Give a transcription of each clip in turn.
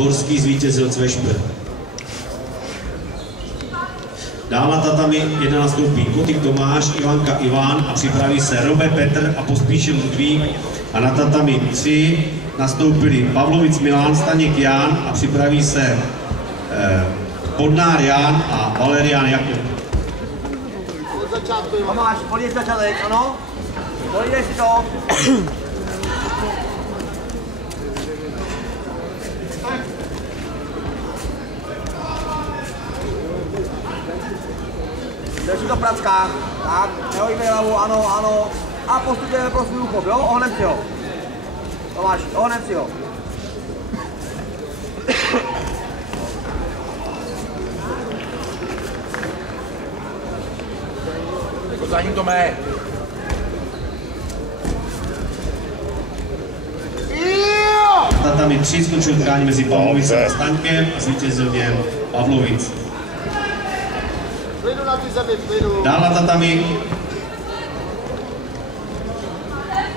Zborský zvítězil Cvešper. Dál na tatami 1 nastoupí Kotik Tomáš, Ivanka Ivan a připraví se Robe Petr a Pospíšil Ludvík. A na tatami 3 nastoupili Pavlovic Milan, Staněk Jan a připraví se Bodnár Jan a Valerián Jakub. Od začátku Tomáš, podívej začátek, ano? Podívej si to. Drží to v prackách, tak, nehojíme hlavu, ano, ano. A postupujeme pro svůj úchop, jo? Ohnem si ho. Tomáš, ohnem si ho. Za ním to mé. Tatami 3 skončil utkání mezi Pavlovicem a Staňkem a zvítězil v něm Pavlovic. Dál na tatami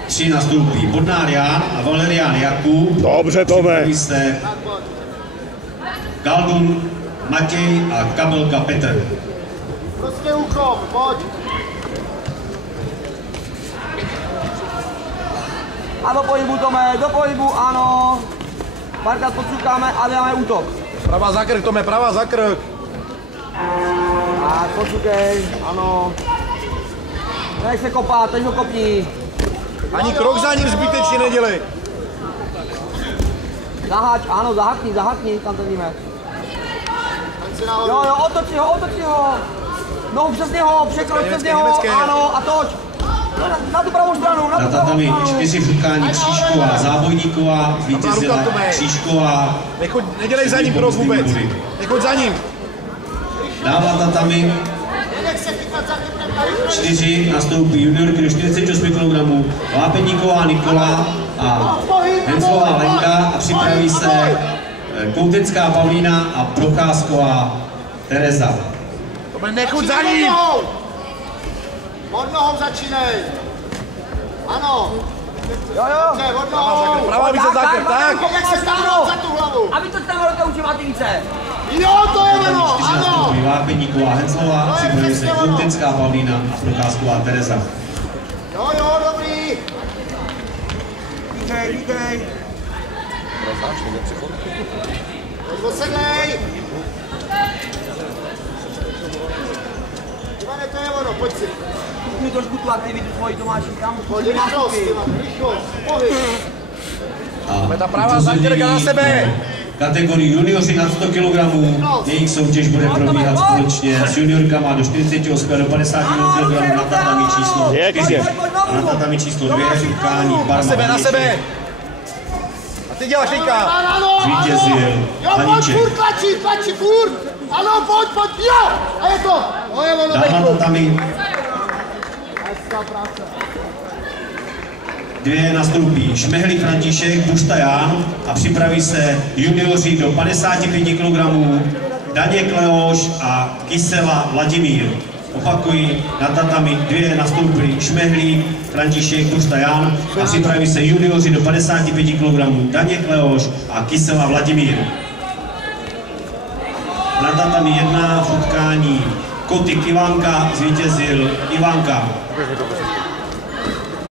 3 nastoupí Bodnár Jan a Valerián Jakub. Dobře, Tome. Připraví se Galdun Matěj a Kabelka Petr. Prostě úchop, pojď. A do pohybu, Tome, do pohybu, ano. Párkrát podsukáme a dáme útok. Pravá za krk, Tome, pravá za krk. Tak, podsukej, ano. Nech se kopat, teď ho kopni. Ani krok za ním zbytečně nedělej. Zahač, ano, zahakni, tam to víme. Jo, otoči ho. Nohu přes něho, překroč přes něho, ano, a toč. Na tu pravou stranu, na tu pravou tatami stranu. 4 utkání Křížková, Zábojníková, zvítězila Křížková. Nedělej za ním krok vůbec. Nechoď za ním. Dál na tatami 4 nastoupí juniorky do 48 kg, Lápeníková Nikola a Henslová Lenka a připraví se Koutecká Pavlína a Procházková Tereza. Tome, nechoď za ním. Od nohou začínej. Ano. Jo. Od nohou. Pravá více za krk, tak. Jak se stáhnout za tu hlavu. Aby to stáhlo do té učivatýnce. Jo, to je ono, ano. Lápeníková Henslová a připraví se Koutecká Pavlína a Procházková Tereza. Jo, dobrý. Díkej. Posedlej. Ivane, to je ono, pojď si. Kupni trošku tu aktivitu tvoji, Tomáši, tam. Pojď, rychlost, pohyb. Tome, ta pravá za krk a na sebe. Kategorii junioři nad 100 kg, jejich soutěž bude probíhat společně s juniorkama do 48 do 50 kg na tatami číslo 4. Na tatami číslo 2 utkání Barma Na sebe. A ty děláš Linka. zvítězil Haníček. Tlačí, furt. Ano, pojď, jo. A je to. Dál na tatami 2 nastoupí Šmehlík František, Bušta Jan a připraví se junioři do 55 kg Daněk Leoš a Kysela Vladimír. Opakuji, na tatami 2 nastoupili Šmehlík František, Bušta Jan a připraví se junioři do 55 kg Daněk Leoš a Kysela Vladimír. Na tatami 1 v utkání Kotik Ivanka zvítězil Ivanka.